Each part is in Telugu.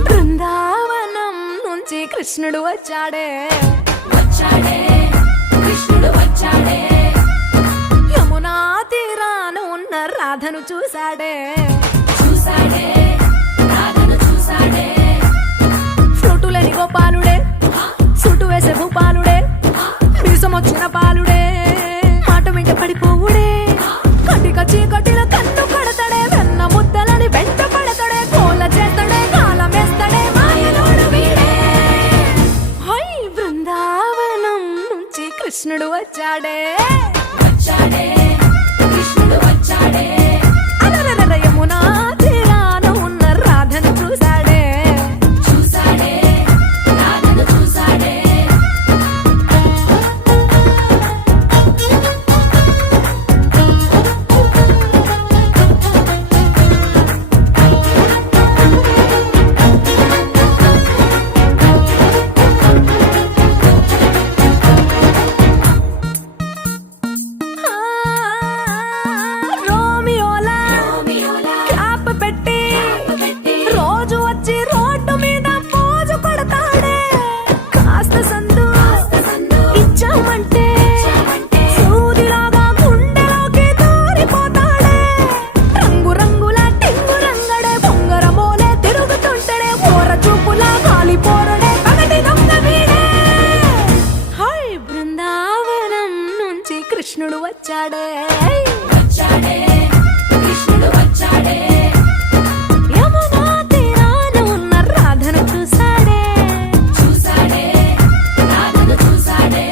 బృందావనం నుంచి కృష్ణుడు వచ్చాడే కృష్ణుడు వచ్చాడే యమునా తీరాన ఉన్న రాధను చూశాడే రాధను చూసాడే ఫ్లూటులని గోపాలుడే సుటు వేసే భూపాలుడే మీసమొచ్చిన పాలుడే మాట వెంట పడిపోవుడే కటిక చీకటిల కన్ను కడతాడే వెన్న ముద్దలని వెంట పడతాడే కోల చేస్తాడే కాలం వేస్తాడే మాయలోడు వీడే హై బృందావనం నుంచి కృష్ణుడు వచ్చాడే కృష్ణుడు వచ్చాడే అలరలర యమునా తీరాన ఉన్న రాధను చూశాడే రాధను చూసాడే ఆ, రోమియోలా క్లాప్ పెట్టి రోజు వచ్చి రోడ్డు మీద పోజు కొడతాడే కాస్త సందు ఇచ్చామంటే సూదిలాగా గుండెలోకి దూరిపోతాడే రంగు రంగుల టింగు రంగడే బొంగరమోలే తిరుగుతుంటాడే పోర చూపులా కాలిపోరడే పగటి దొంగ వీడే హై బృందావనం నుంచి కృష్ణుడు వచ్చాడే కృష్ణుడు వచ్చాడే యమునా తీరాన ఉన్న రాధను చూశాడే రాధను చూసాడే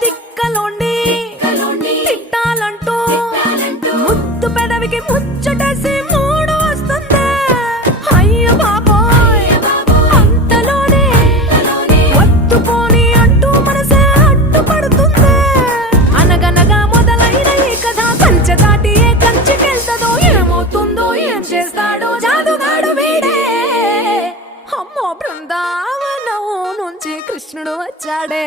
దిక్కలోండి తిట్టాలంటూ ముద్దు పెదవికి ముచ్చటేసి మూడు వస్తుంది అయ్య బాబోయ్ అంతలోనే వత్తుపోని అంటూ మనసే అడ్డుపడుతుంది అనగనగా మొదలైన ఈ కథ కంచె దాటి ఏ కంచెకెళ్తదో ఏమవుతుందో ఏం చేస్తాడో జాదుగాడు వీడే అమ్మో బృందావనం నుంచి కృష్ణుడు వచ్చాడే